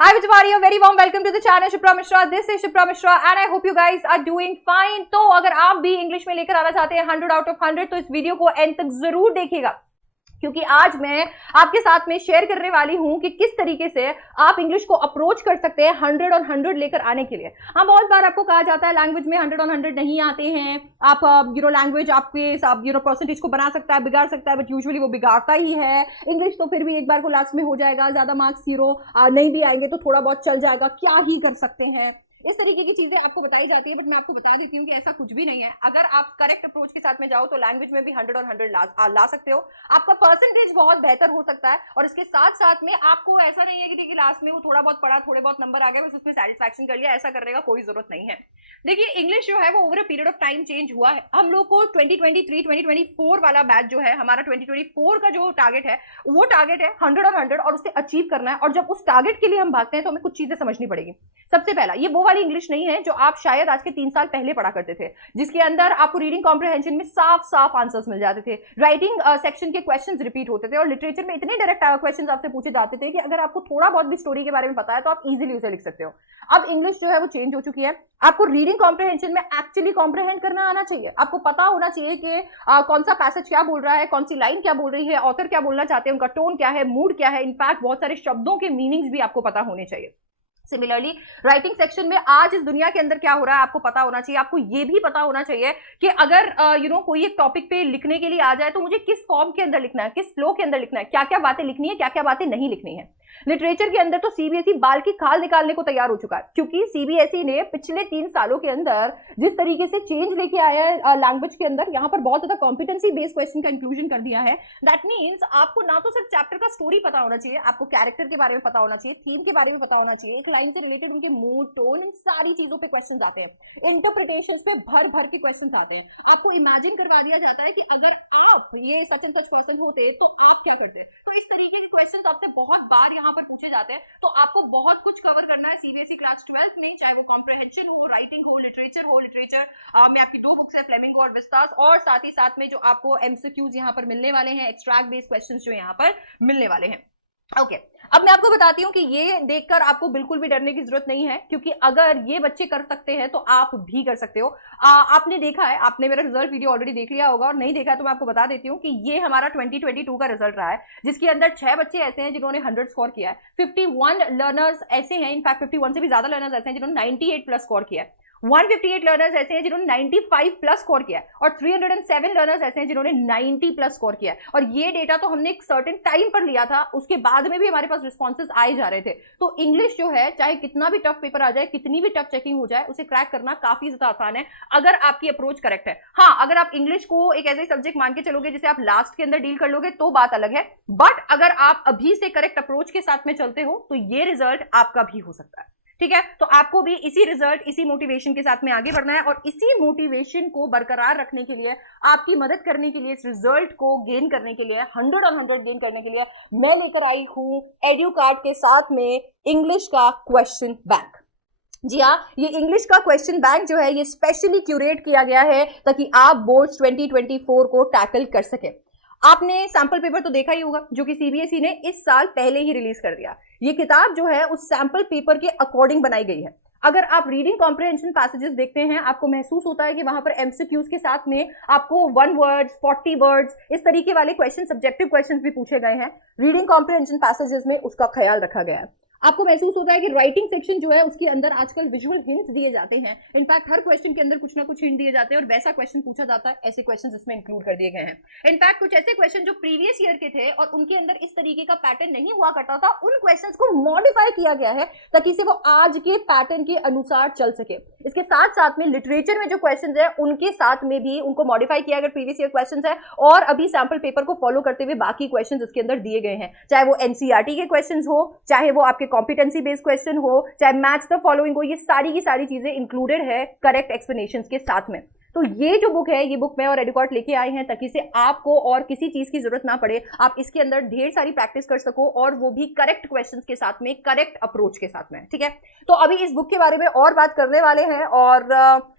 Hi everybody, a very warm welcome to the channel Shipra Mishra. This is Shipra Mishra and I hope you guys are doing fine. तो अगर आप भी English में लेकर आना चाहते हैं 100 आउट ऑफ 100 तो इस वीडियो को एंड तक जरूर देखिएगा, क्योंकि आज मैं आपके साथ में शेयर करने वाली हूं कि किस तरीके से आप इंग्लिश को अप्रोच कर सकते हैं 100 ऑन 100 लेकर आने के लिए। हाँ, बहुत बार आपको कहा जाता है लैंग्वेज में 100 ऑन 100 नहीं आते हैं, आप लैंग्वेज आपके परसेंटेज को बना सकता है, बिगाड़ सकता है, बट यूजुअली वो बिगाड़ता ही है। इंग्लिश तो फिर भी एक बार को लास्ट में हो जाएगा, ज्यादा मार्क्स 0 नहीं भी आएंगे तो थोड़ा बहुत चल जाएगा, क्या ही कर सकते हैं, इस तरीके की चीजें आपको बताई जाती है। बट मैं आपको बता देती हूँ कि ऐसा कुछ भी नहीं है। अगर आप करेक्ट अप्रोच के साथ में जाओ तो लैंग्वेज में भी 100 ऑन 100 ला सकते हो। आपका परसेंटेज बहुत बेहतर हो सकता है और इसके साथ साथ में आपको ऐसा नहीं है कि देखिए लास्ट में वो थोड़ा बहुत पढ़ा, थोड़े बहुत नंबर आ गए, बस उसमें सेटिस्फैक्शन कर लिया, ऐसा करने का कोई जरूरत नहीं है। देखिए, इंग्लिश जो है वो over a period of time change हुआ है। हम लोग को 2023-2024 वाला बैच जो है, हमारा 2024 का जो टारगेट है वो टारगेट है 100 ऑन 100 और उसे अचीव करना है। और जब उस टारगेट के लिए हम भागते हैं तो हमें कुछ चीजें समझनी पड़ेगी। सबसे पहला, ये वो वाली इंग्लिश नहीं है जो आप शायद आज के 3 साल पहले पढ़ा करते थे, जिसके अंदर आपको रीडिंग कॉम्प्रिहेंशन में साफ साफ आंसर्स मिल जाते थे, राइटिंग सेक्शन के क्वेश्चंस रिपीट होते थे और लिटरेचर में इतने डायरेक्ट क्वेश्चंस आपसे पूछे जाते थे कि अगर आपको थोड़ा बहुत भी स्टोरी के बारे में पता है तो आप इजीली उसे लिख सकते हो। अब इंग्लिश जो है वो चेंज हो चुकी है। आपको रीडिंग कॉम्प्रिहेंशन में एक्चुअली कॉम्प्रिहेंड करना आना चाहिए। आपको पता होना चाहिए कि कौन सा पैसेज क्या बोल रहा है, कौन सी लाइन क्या बोल रही है, ऑथर क्या बोलना चाहते हैं, उनका टोन क्या है, मूड क्या है। इनफैक्ट बहुत सारे शब्दों के मीनिंग्स भी आपको पता होने चाहिए। सिमिलरली राइटिंग सेक्शन में आज इस दुनिया के अंदर क्या हो रहा है आपको पता होना चाहिए। आपको ये भी पता होना चाहिए कि अगर कोई एक टॉपिक पे लिखने के लिए आ जाए तो मुझे किस फॉर्म के अंदर लिखना है, किस फ्लो के अंदर लिखना है, क्या क्या बातें लिखनी है, क्या क्या बातें नहीं लिखनी है। लिटरेचर के अंदर तो सीबीएसई बाल की खाल निकालने को तैयार हो चुका है, क्योंकि सीबीएसई ने पिछले 3 सालों के अंदर जिस तरीके से चेंज लेके आया है लैंग्वेज के अंदर, यहाँ पर बहुत ज्यादा कॉम्पिटेंसी बेस्ड क्वेश्चन का इंक्लूजन कर दिया है। दैट मीन्स आपको ना तो सिर्फ चैप्टर का स्टोरी पता होना चाहिए, आपको कैरेक्टर के बारे में पता होना चाहिए, थीम के बारे में पता होना चाहिए, एक लाइन से रिलेटेड उनके मूड, टोन, इन सारी चीजों पे क्वेश्चन आते हैं, इंटरप्रिटेशंस पे भर भर के क्वेश्चन आते हैं। आपको इमेजिन करवा दिया जाता है कि अगर आप ये सच एंड सच पर्सन होते तो आप क्या करते। तो इस तरीके के क्वेश्चन आपसे बहुत बार यहाँ पर पूछे जाते हैं। तो आपको बहुत कुछ कवर करना है सीबीएसई क्लास 12 में, चाहे वो कॉम्प्रिहेंशन हो, राइटिंग हो, लिटरेचर में आपकी 2 बुक्स है, फ्लेमिंगो और विस्तास, और साथ ही साथ में जो आपको एमसीक्यूज यहाँ पर मिलने वाले हैं, एक्सट्रैक्ट बेस्ड क्वेश्चंस जो यहाँ पर मिलने वाले हैं। ओके, अब मैं आपको बताती हूँ कि ये देखकर आपको बिल्कुल भी डरने की जरूरत नहीं है, क्योंकि अगर ये बच्चे कर सकते हैं तो आप भी कर सकते हो। आपने देखा है, आपने मेरा रिजल्ट वीडियो ऑलरेडी देख लिया होगा, और नहीं देखा तो मैं आपको बता देती हूँ कि ये हमारा 2022 का रिजल्ट रहा है, जिसके अंदर 6 बच्चे ऐसे हैं जिन्होंने 100 स्कोर किया है, 51 लर्नर्स ऐसे हैं, इनफैक्ट 51 से भी ज्यादा लर्नर्स ऐसे हैं जिन्होंने 98 प्लस स्कोर किया है, 158 लर्नर्स ऐसे हैं जिन्होंने 95 प्लस स्कोर किया है, और 307 लर्नर्स ऐसे हैं जिन्होंने 90 प्लस स्कोर किया है। और ये डेटा तो हमने एक सर्टेन टाइम पर लिया था, उसके बाद में भी हमारे पास रिस्पॉन्सेज आए जा रहे थे। तो इंग्लिश जो है, चाहे कितना भी टफ पेपर आ जाए, कितनी भी टफ चेकिंग हो जाए, उसे क्रैक करना काफी ज्यादा आसान है अगर आपकी अप्रोच करेक्ट है। हाँ, अगर आप इंग्लिश को एक ऐसे सब्जेक्ट मान के चलोगे जिसे आप लास्ट के अंदर डील कर लोगे तो बात अलग है, बट अगर आप अभी से करेक्ट अप्रोच के साथ में चलते हो तो ये रिजल्ट आपका भी हो सकता है। ठीक है, तो आपको भी इसी रिजल्ट, इसी मोटिवेशन के साथ में आगे बढ़ना है, और इसी मोटिवेशन को बरकरार रखने के लिए, आपकी मदद करने के लिए, इस रिजल्ट को गेन करने के लिए, 100 ऑन 100 गेन करने के लिए मैं लेकर आई हूं एड्यूकार्ट के साथ में इंग्लिश का क्वेश्चन बैंक। जी हाँ, ये इंग्लिश का क्वेश्चन बैंक जो है ये स्पेशली क्यूरेट किया गया है ताकि आप बोर्ड्स 2024 को टैकल कर सके। आपने सैंपल पेपर तो देखा ही होगा जो कि सीबीएसई ने इस साल पहले ही रिलीज कर दिया। ये किताब जो है उस सैंपल पेपर के अकॉर्डिंग बनाई गई है। अगर आप रीडिंग कॉम्प्रिहेंशन पैसेजेस देखते हैं, आपको महसूस होता है कि वहां पर एमसीक्यूज के साथ में आपको 1 वर्ड्स, 40 वर्ड्स, इस तरीके वाले क्वेश्चन, सब्जेक्टिव क्वेश्चंस भी पूछे गए हैं। रीडिंग कॉम्प्रिहेंशन पैसेजेस में उसका ख्याल रखा गया है। आपको महसूस होता है कि राइटिंग सेक्शन जो है उसके अंदर आजकल विजुअल हिंट्स दिए जाते हैं। इनफैक्ट हर क्वेश्चन के अंदर कुछ ना कुछ हिंट दिए जाते हैं और वैसा क्वेश्चन पूछा जाता है, ऐसे क्वेश्चंस इसमें इंक्लूड कर दिए गए हैं। इनफैक्ट कुछ ऐसे क्वेश्चन जो प्रीवियस ईयर के थे और उनके अंदर इस तरीके का पैटर्न नहीं हुआ करता था, उन क्वेश्चंस को मॉडिफाई किया गया है ताकि से वो आज के पैटर्न के अनुसार चल सके। इसके साथ साथ में लिटरेचर में जो क्वेश्चन है उनके साथ में भी उनको मॉडिफाई किया गया, प्रीवियस ईयर क्वेश्चन है और अभी सैंपल पेपर को फॉलो करते हुए बाकी क्वेश्चन इसके अंदर दिए गए हैं, चाहे वो एनसीईआरटी के क्वेश्चन हो, चाहे वो आपके कॉम्पिटेंसी बेस्ड क्वेश्चन हो, चाहे मैच द फॉलोइंग हो, ये सारी की सारी चीजें इंक्लूडेड है करेक्ट एक्सप्लेनेशंस के साथ में। तो ये जो बुक है, ये बुक मैं और एडुकॉर्ट लेके आए हैं ताकि से आपको और किसी चीज की जरूरत ना पड़े, आप इसके अंदर ढेर सारी प्रैक्टिस कर सको और वो भी करेक्ट क्वेश्चंस के साथ में, करेक्ट अप्रोच के साथ में। ठीक है, तो अभी इस बुक के बारे में और बात करने वाले हैं और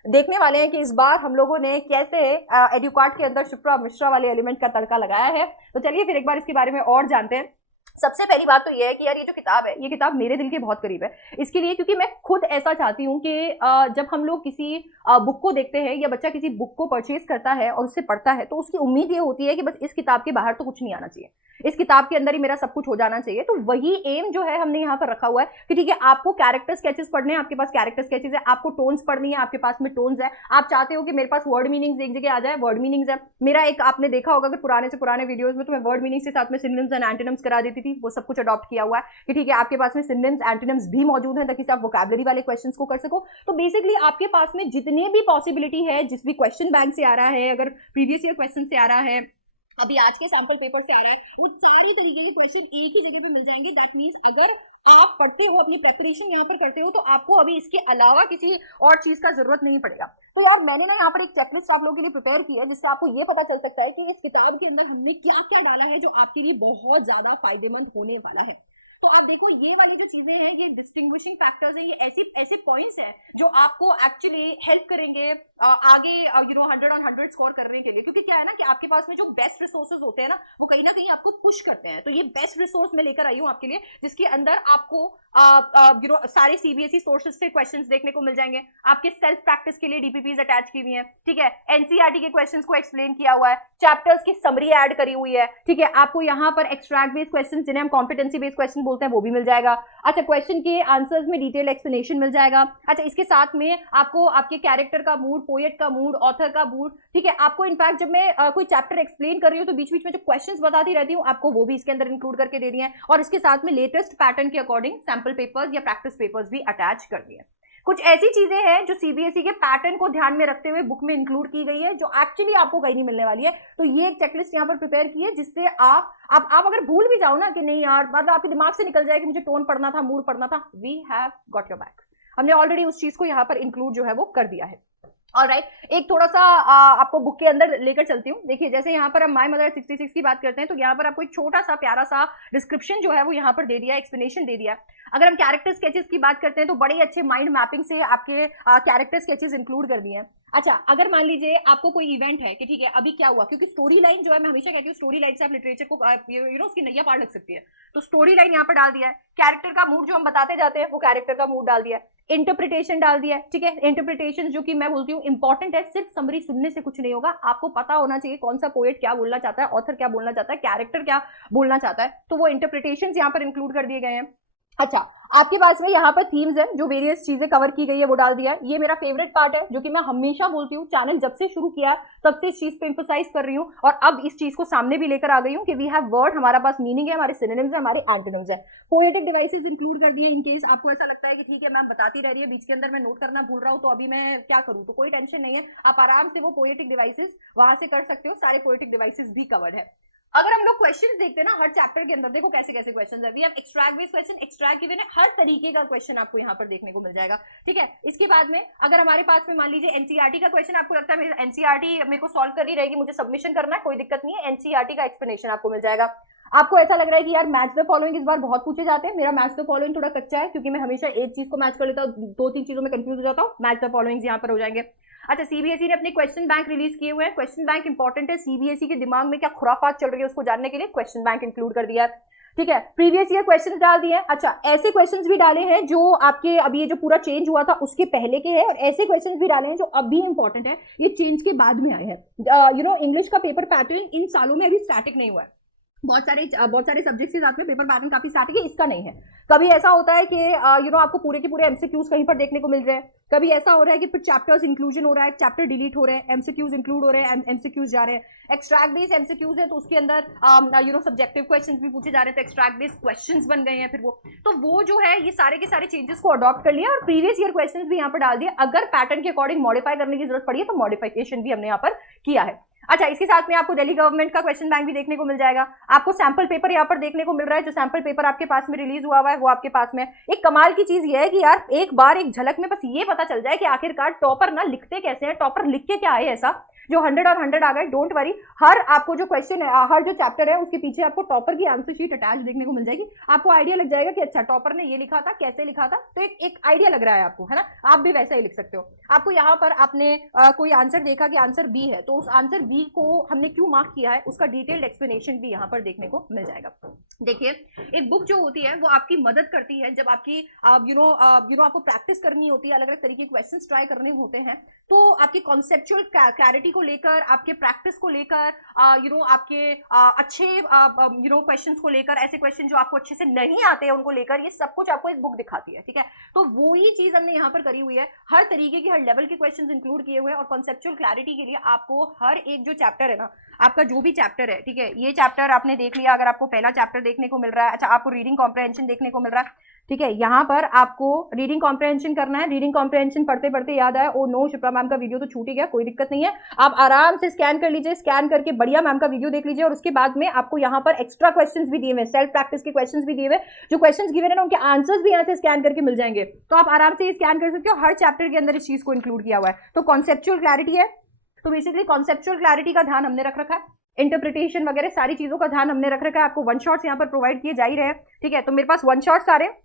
देखने वाले हैं कि इस बार हम लोगों ने कैसे एडुकॉर्ट के अंदर शिप्रा मिश्रा वाले एलिमेंट का तड़का लगाया है। तो चलिए फिर एक बार इसके बारे में और जानते हैं। सबसे पहली बात तो ये है कि यार ये जो किताब है, ये किताब मेरे दिल के बहुत करीब है। इसके लिए क्योंकि मैं खुद ऐसा चाहती हूँ कि जब हम लोग किसी बुक को देखते हैं या बच्चा किसी बुक को परचेज करता है और उससे पढ़ता है, तो उसकी उम्मीद ये होती है कि बस इस किताब के बाहर तो कुछ नहीं आना चाहिए, इस किताब के अंदर ही मेरा सब कुछ हो जाना चाहिए। तो वही एम जो है हमने यहाँ पर रखा हुआ है कि ठीक है, आपको कैरेक्टर स्केचेस पढ़ने हैं, आपके पास कैरेक्टर स्केचेस है, आपको टोन्स पढ़नी है, आपके पास में टोन्स है, आप चाहते हो कि मेरे पास वर्ड मीनिंग्स एक जगह आ जाए, वर्ड मीनिंग्स है। मेरा एक आपने देखा होगा अगर पुराने से पुराने वीडियोस में, तो मैं वर्ड मीनिंग्स के साथ में सिनोनिम्स एंड एंटोनिम्स करा देती थी, वो सब कुछ अडॉप्ट किया हुआ है कि ठीक है आपके पास में सिनोनिम्स एंटोनिम्स भी मौजूद हैं ताकि आप वोकैबुलरी वाले क्वेश्चंस को कर सको। तो बेसिकली आपके पास में जितने भी पॉसिबिलिटी है, जिस भी क्वेश्चन बैंक से आ रहा है, अगर प्रीवियस ईयर क्वेश्चन से आ रहा है, अभी आज के सैंपल पेपर से आ रहे हैं, वो सारे तरीके के क्वेश्चन एक ही जगह पे मिल जाएंगे। दैट मींस अगर आप पढ़ते हो, अपनी प्रिपरेशन यहाँ पर करते हो, तो आपको अभी इसके अलावा किसी और चीज का जरूरत नहीं पड़ेगा। तो यार मैंने ना यहाँ पर एक चेकलिस्ट आप लोगों के लिए प्रिपेयर की है, जिससे आपको ये पता चल सकता है कि इस किताब के अंदर हमने क्या क्या डाला है जो आपके लिए बहुत ज्यादा फायदेमंद होने वाला है। तो आप देखो ये वाली जो चीजें हैं, ये डिस्टिंग्विशिंग फैक्टर्स हैं, ये ऐसे ऐसे पॉइंट्स हैं जो आपको एक्चुअली हेल्प करेंगे आगे 100 on 100 स्कोर करने के लिए। क्योंकि क्या है ना कि आपके पास में जो बेस्ट रिसोर्सेज होते हैं ना, वो कहीं ना कहीं आपको पुश करते हैं। तो ये बेस्ट रिसोर्स मैं लेकर आई हूँ आपके लिए, जिसके अंदर आपको सारे सीबीएसई सोर्सेज से क्वेश्चंस देखने को मिल जाएंगे। आपके सेल्फ प्रैक्टिस के लिए डीपीपीज अटैच की हुई है, ठीक है, एनसीईआरटी के क्वेश्चंस को एक्सप्लेन किया हुआ है, चैप्टर्स की समरी ऐड करी हुई है, ठीक है। आपको यहाँ पर एक्सट्रैक्ट बेस्ड क्वेश्चन, जिन्हें हम कॉम्पिटेंसी बेस्ड क्वेश्चन बोलते हैं, वो भी मिल जाएगा। अच्छा, क्वेश्चन के आंसर्स में डिटेल एक्सप्लेनेशन मिल जाएगा। अच्छा, इसके साथ में आपको आपके कैरेक्टर का मूड, पोएट का मूड, ऑथर का मूड, ठीक है। आपको इनफैक्ट जब मैं कोई चैप्टर एक्सप्लेन कर रही हूँ तो बीच बीच में जो क्वेश्चंस बताती रहती हूँ, आपको वो भी इसके अंदर इंक्लूड करके दे दिए हैं। और इसके साथ में लेटेस्ट पैटर्न के अकॉर्डिंग सैंपल पेपर्स या प्रैक्टिस पेपर्स भी अटैच कर दिए। कुछ ऐसी चीजें हैं जो सीबीएसई के पैटर्न को ध्यान में रखते हुए बुक में इंक्लूड की गई है, जो एक्चुअली आपको कहीं नहीं मिलने वाली है। तो ये एक चेकलिस्ट यहाँ पर प्रिपेयर की है, जिससे आप अगर भूल भी जाओ ना कि नहीं यार, मतलब आपके दिमाग से निकल जाए कि मुझे टोन पढ़ना था, मूड पढ़ना था, we have got your back. हमने ऑलरेडी उस चीज को यहाँ पर इंक्लूड जो है वो कर दिया है। ऑलराइट, एक थोड़ा सा आपको बुक के अंदर लेकर चलती हूँ। देखिए, जैसे यहाँ पर हम माय मदर 66 की बात करते हैं, तो यहाँ पर आपको एक छोटा सा प्यारा सा डिस्क्रिप्शन जो है वो यहाँ पर दे दिया, एक्सप्लेनेशन दे दिया। अगर हम कैरेक्टर स्केचेस की बात करते हैं तो बड़े अच्छे माइंड मैपिंग से आपके कैरेक्टर स्केचेस इंक्लूड कर दिए हैं। अच्छा, अगर मान लीजिए आपको कोई इवेंट है कि ठीक है अभी क्या हुआ, क्योंकि स्टोरी लाइन जो है, मैं हमेशा कहती हूँ स्टोरी लाइन से आप लिटरेचर को उसकी नैया पार लग सकती है। तो स्टोरी लाइन यहाँ पर डाल दिया है, कैरेक्टर का मूड जो हम बताते जाते हैं वो कैरेक्टर का मूड डाल दिया है, इंटरप्रिटेशन डाल दिया है, ठीक है। इंटरप्रिटेशन जो कि मैं बोलती हूँ इंपॉर्टेंट है, सिर्फ समरी सुनने से कुछ नहीं होगा, आपको पता होना चाहिए कौन सा पोएट क्या बोलना चाहता है, ऑथर क्या बोलना चाहता है, कैरेक्टर क्या बोलना चाहता है। तो वो इंटरप्रिटेशन यहाँ पर इंक्लूड कर दिए गए हैं। अच्छा, आपके पास में यहाँ पर थीम्स है, जो वेरियस चीजें कवर की गई है वो डाल दिया है। ये मेरा फेवरेट पार्ट है, जो कि मैं हमेशा बोलती हूँ, चैनल जब से शुरू किया तब से इस चीज पे एम्फसाइज कर रही हूँ, और अब इस चीज को सामने भी लेकर आ गई हूँ कि वी हैव वर्ड, हमारा पास मीनिंग है, हमारे सिनोनिम्स है, हमारे एंटोनिम्स है। पोएटिक डिवाइसेस इंक्लूड कर दिए, इन केस आपको ऐसा लगता है कि ठीक है मैम बताती रह रही है, बीच के अंदर मैं नोट करना भूल रहा हूँ, तो अभी मैं क्या करूँ, तो कोई टेंशन नहीं है, आप आराम से वो पोएटिक डिवाइसेस वहां से कर सकते हो, सारे पोएटिक डिवाइसेस भी कवर्ड है। अगर हम लोग क्वेश्चंस देखते हैं ना हर चैप्टर के अंदर, देखो कैसे कैसे क्वेश्चंस है। We have extract based question, extract given है, हर तरीके का क्वेश्चन आपको यहाँ पर देखने को मिल जाएगा, ठीक है। इसके बाद में अगर हमारे पास में मान लीजिए एनसीईआरटी का क्वेश्चन, आपको लगता है एनसीईआरटी मेरे को सॉल्व करनी रहेगी, मुझे सबमिशन करना है, कोई दिक्कत नहीं है, एनसीईआरटी का एक्सप्लेनेशन आपको मिल जाएगा। आपको ऐसा लग रहा है कि यार मैच द फॉलोइंग इस बार बहुत पूछे जाते हैं, मेरा मैच द फॉलोइंग थोड़ा कच्चा है, क्योंकि मैं हमेशा एक चीज को मैच कर लेता हूँ, 2-3 चीजों में कंफ्यूज हो जाता हूँ, मैच द फॉलोइंग यहाँ पर हो जाएंगे। अच्छा, सीबीएसई ने अपने क्वेश्चन बैंक रिलीज किए हुए हैं। क्वेश्चन बैंक इंपॉर्टेंट है, सीबीएसई के दिमाग में क्या खुराफात चल रही है उसको जानने के लिए क्वेश्चन बैंक इंक्लूड कर दिया है, ठीक है। प्रीवियस ईयर क्वेश्चंस डाल दिए हैं। अच्छा, ऐसे क्वेश्चंस भी डाले हैं जो आपके अभी ये जो पूरा चेंज हुआ था उसके पहले के हैं, और ऐसे क्वेश्चंस भी डाले हैं जो अभी इंपॉर्टेंट है, ये चेंज के बाद में आए हैं। इंग्लिश का पेपर पैटर्न इन सालों में अभी स्टैटिक नहीं हुआ है, बहुत सारे सब्जेक्ट्स के साथ में पेपर पैटर्न काफी स्टैटिक है, इसका नहीं है। कभी ऐसा होता है कि आपको पूरे के पूरे एमसीक्यूज कहीं पर देखने को मिल रहे हैं, कभी ऐसा हो रहा है कि फिर चैप्टर्स इंक्लूजन हो रहा है, चैप्टर डिलीट हो रहे हैं, एमसीक्यूज इंक्लूड हो रहे हैं, एमसीक्यूज जा रहे हैं। एक्सट्रैक्ट बेस्ड एमसीक्यूज है तो उसके अंदर सब्जेक्टिव क्वेश्चंस भी पूछे जा रहे हैं, तो एक्सट्रैक्ट बेस्ड क्वेश्चंस बन गए हैं फिर वो जो है ये सारे के सारे चेंजेस को अडॉप्ट कर लिया और प्रीवियस ईयर क्वेश्चंस भी यहाँ पर डाल दिए। अगर पैटर्न के अकॉर्डिंग मॉडिफाई करने की जरूरत पड़ी है तो मॉडिफिकेशन भी हमने यहाँ पर किया है। अच्छा, इसके साथ में आपको दिल्ली गवर्नमेंट का क्वेश्चन बैंक भी देखने को मिल जाएगा। आपको सैंपल पेपर यहाँ पर देखने को मिल रहा है, जो सैंपल पेपर आपके पास में रिलीज हुआ है वो आपके पास में। एक कमाल की चीज ये है कि यार एक बार एक झलक में बस ये पता चल जाए कि आखिरकार टॉपर ना लिखते कैसे हैं, टॉपर लिख के क्या है ऐसा जो 100 और 100 आ गए। डोंट वरी, हर आपको जो क्वेश्चन है, हर जो चैप्टर है उसके पीछे आपको टॉपर की आंसर शीट अटैच देखने को मिल जाएगी। आपको आइडिया लग जाएगा कि अच्छा टॉपर ने ये लिखा था, कैसे लिखा था, तो एक आइडिया लग रहा है आपको, है ना। आप भी वैसा ही लिख सकते हो। आपको यहाँ पर आपने कोई आंसर देखा कि आंसर बी है, तो उस आंसर बी बी को हमने क्यों मार्क किया है उसका डिटेल्ड एक्सप्लेनेशन भी यहाँ पर देखने को मिल जाएगा। देखिए, एक बुक जो होती है वो आपकी मदद करती है जब आपकी आपको प्रैक्टिस करनी होती है, अलग अलग तरीके के क्वेश्चंस ट्राई करने होते हैं, तो आपकी कॉन्सेप्चुअल क्लैरिटी को लेकर, आपके प्रैक्टिस को लेकर, आपके अच्छे क्वेश्चंस को लेकर, ऐसे क्वेश्चन जो आपको अच्छे से नहीं आते हैं उनको लेकर, ये सब कुछ आपको एक बुक दिखाती है। ठीक है, तो वो ही चीज हमने यहाँ पर करी हुई है, हर तरीके की, हर लेवल के क्वेश्चंस इंक्लूड किए हुए हैं। और कॉन्सेप्चुअल क्लैरिटी के लिए आपको हर एक जो चैप्टर है ना, आपका जो भी चैप्टर है, ठीक है, ये चैप्टर आपने देख लिया, अगर आपको पहला चैप्टर देखने को मिल रहा है, अच्छा आपको रीडिंग कॉम्प्रहेंशन देखने को मिल रहा है, ठीक है, यहाँ पर आपको रीडिंग कॉम्प्रहेंशन करना है। रीडिंग कॉम्प्रहेंशन पढ़ते पढ़ते याद आया, ओ नो शिप्रा मैम का वीडियो तो छूट ही गया, कोई दिक्कत नहीं है, आप आराम से स्कैन कर लीजिए, स्कैन करके बढ़िया मैम का वीडियो देख लीजिए। और उसके बाद में आपको यहाँ पर एक्स्ट्रा क्वेश्चंस भी दिए हुए, सेल्फ प्रैक्टिस के क्वेश्चंस भी दिए हुए, जो क्वेश्चंस गिवन है ना उनके आंसर्स भी यहाँ से स्कैन करके मिल जाएंगे, तो आप आराम से स्कैन कर सकते हो। हर चैप्टर के अंदर इस चीज को इंक्लूड किया हुआ है। तो कॉन्सेप्चुअल क्लैरिटी है, तो बेसिकली कॉन्सेप्चुअल क्लैरिटी का ध्यान हमने रख रखा है, इंटरप्रिटेशन वगैरह सारी चीजों का ध्यान हमने रख रखा है। आपको वन शॉट्स यहाँ पर प्रोवाइड किए जा ही रहे हैं। ठीक है, तो मेरे पास वन शॉट्स आ रहे हैं।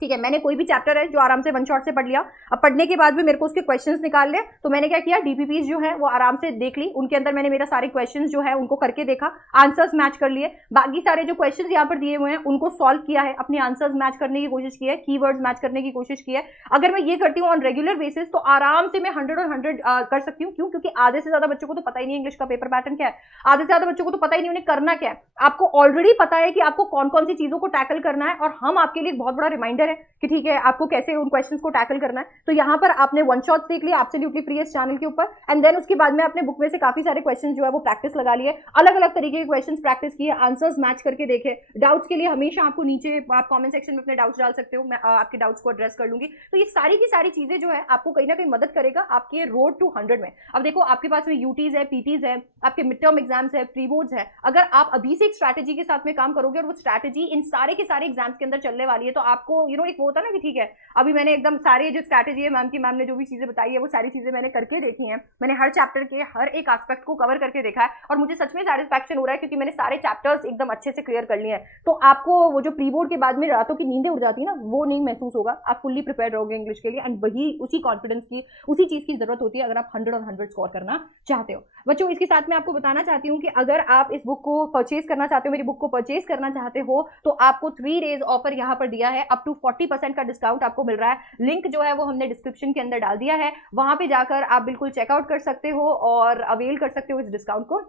ठीक है, मैंने कोई भी चैप्टर है जो आराम से वन शॉट से पढ़ लिया, अब पढ़ने के बाद भी मेरे को उसके क्वेश्चंस निकाल ले, तो मैंने क्या किया, डीपीपीज जो है वो आराम से देख ली, उनके अंदर मैंने मेरा सारे क्वेश्चंस जो है उनको करके देखा, आंसर्स मैच कर लिए, बाकी सारे जो क्वेश्चंस यहाँ पर दिए हुए हैं उनको सॉल्व किया है, अपने आंसर्स मैच करने की कोशिश की है, कीवर्ड्स मैच करने की कोशिश की है। अगर मैं ये करती हूँ ऑन रेगुलर बेसिस तो आराम से मैं 100 और 100 कर सकती हूँ। क्यों? क्योंकि आधे से ज्यादा बच्चों को तो पता ही नहीं इंग्लिश का पेपर पैटर्न क्या है, आधे से ज्यादा बच्चों को तो पता ही नहीं उन्हें करना क्या है। आपको ऑलरेडी पता है कि आपको कौन कौन सी चीजों को टैकल करना है, और हम आपके लिए बहुत बड़ा रिमाइंडर है कि ठीक है आपको कैसे उन क्वेश्चंस को टैकल करना है। तो यहाँ पर आपने वन शॉट देख लिया एब्सोल्युटली फ्री इस चैनल के ऊपर, एंड देन उसके बाद में आपने बुक में से काफी सारे क्वेश्चंस जो है वो प्रैक्टिस लगा लिए, अलग अलग तरीके के क्वेश्चंस प्रैक्टिस किए, आंसर्स मैच करके देखे। डाउट्स के लिए हमेशा आपको नीचे आप कमेंट सेक्शन में अपने डाउट्स डाल सकते हो, मैं आपके डाउट्स को एड्रेस कर लूंगी। तो ये सारी की सारी चीजें जो है आपको कहीं ना कहीं मदद करेगा आपके रोड टू 100 में। अब देखो आपके पास में यूटीज है, पीटीज है, आपके मिड टर्म एग्जाम्स है, प्री बोर्ड्स है, अगर आप अभी से एक स्ट्रैटेजी के साथ में काम करोगे और वो स्ट्रैटेजी इन सारे के सारे एग्जाम्स के अंदर चलने वाली है, तो आपको एक वो होता है ना कि ठीक है अभी मैंने एकदम सारे जो स्ट्रैटेजी है मैम ने जो भी चीजें बताई है वो सारी चीजें मैंने करके देखी हैं, मैंने हर चैप्टर के हर एक एस्पेक्ट को कवर करके देखा है, और मुझे सच में सैटिस्फैक्शन हो रहा है क्योंकि मैंने सारे चैप्टर्स एकदम अच्छे से क्लियर कर लिए हैं। तो आपको वो जो प्री बोर्ड के बाद में रातों की नींदें उड़ जाती है ना, वो नहीं महसूस होगा, आप फुल्ली प्रिपेयर रहोगे इंग्लिश के लिए, एंड वही उसी कॉन्फिडेंस की, उसी चीज की जरूरत होती है अगर आप 100 और 100 स्कोर करना चाहते हो। बच्चों, इसके साथ में आपको बताना चाहती हूँ कि अगर आप इस बुक को परचेज करना चाहते हो, मेरी बुक को परचेज करना चाहते हो, तो आपको 3 डेज ऑफर यहाँ पर दिया है, अप टू 40% का डिस्काउंट आपको मिल रहा है। लिंक जो है वो हमने डिस्क्रिप्शन के अंदर डाल दिया है, वहां पे जाकर आप बिल्कुल चेकआउट कर सकते हो और अवेल कर सकते हो इस डिस्काउंट को।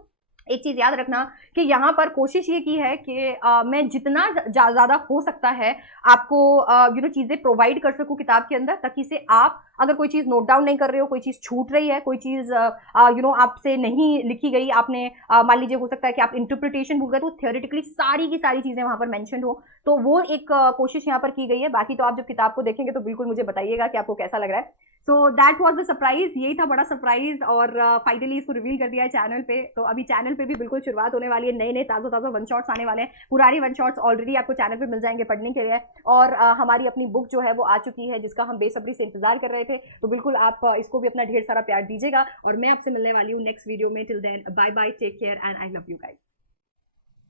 एक चीज याद रखना कि यहाँ पर कोशिश ये की है कि मैं जितना ज्यादा हो सकता है आपको चीजें प्रोवाइड कर सकूं किताब के अंदर, ताकि से आप अगर कोई चीज नोट डाउन नहीं कर रहे हो, कोई चीज छूट रही है, कोई चीज आपसे नहीं लिखी गई, आपने मान लीजिए हो सकता है कि आप इंटरप्रिटेशन भूल गए, तो थियोरेटिकली सारी की सारी चीजें वहां पर मेंशन हो, तो वो एक कोशिश यहाँ पर की गई है। बाकी तो आप जब किताब को देखेंगे तो बिल्कुल मुझे बताइएगा कि आपको कैसा लग रहा है। So that was the surprise, यही था बड़ा सरप्राइज, और फाइनली इसको रिवील कर दिया है चैनल पे। तो अभी चैनल पे भी बिल्कुल शुरुआत होने वाली है, नए नए ताज़ा वन शॉट्स आने वाले हैं, पुराने वन शॉट्स ऑलरेडी आपको चैनल पे मिल जाएंगे पढ़ने के लिए, और हमारी अपनी बुक जो है वो आ चुकी है जिसका हम बेसब्री से इंतजार कर रहे थे। तो बिल्कुल आप इसको भी अपना ढेर सारा प्यार दीजिएगा, और मैं आपसे मिलने वाली हूँ नेक्स्ट वीडियो में। Till then bye bye, take care and I love you guys.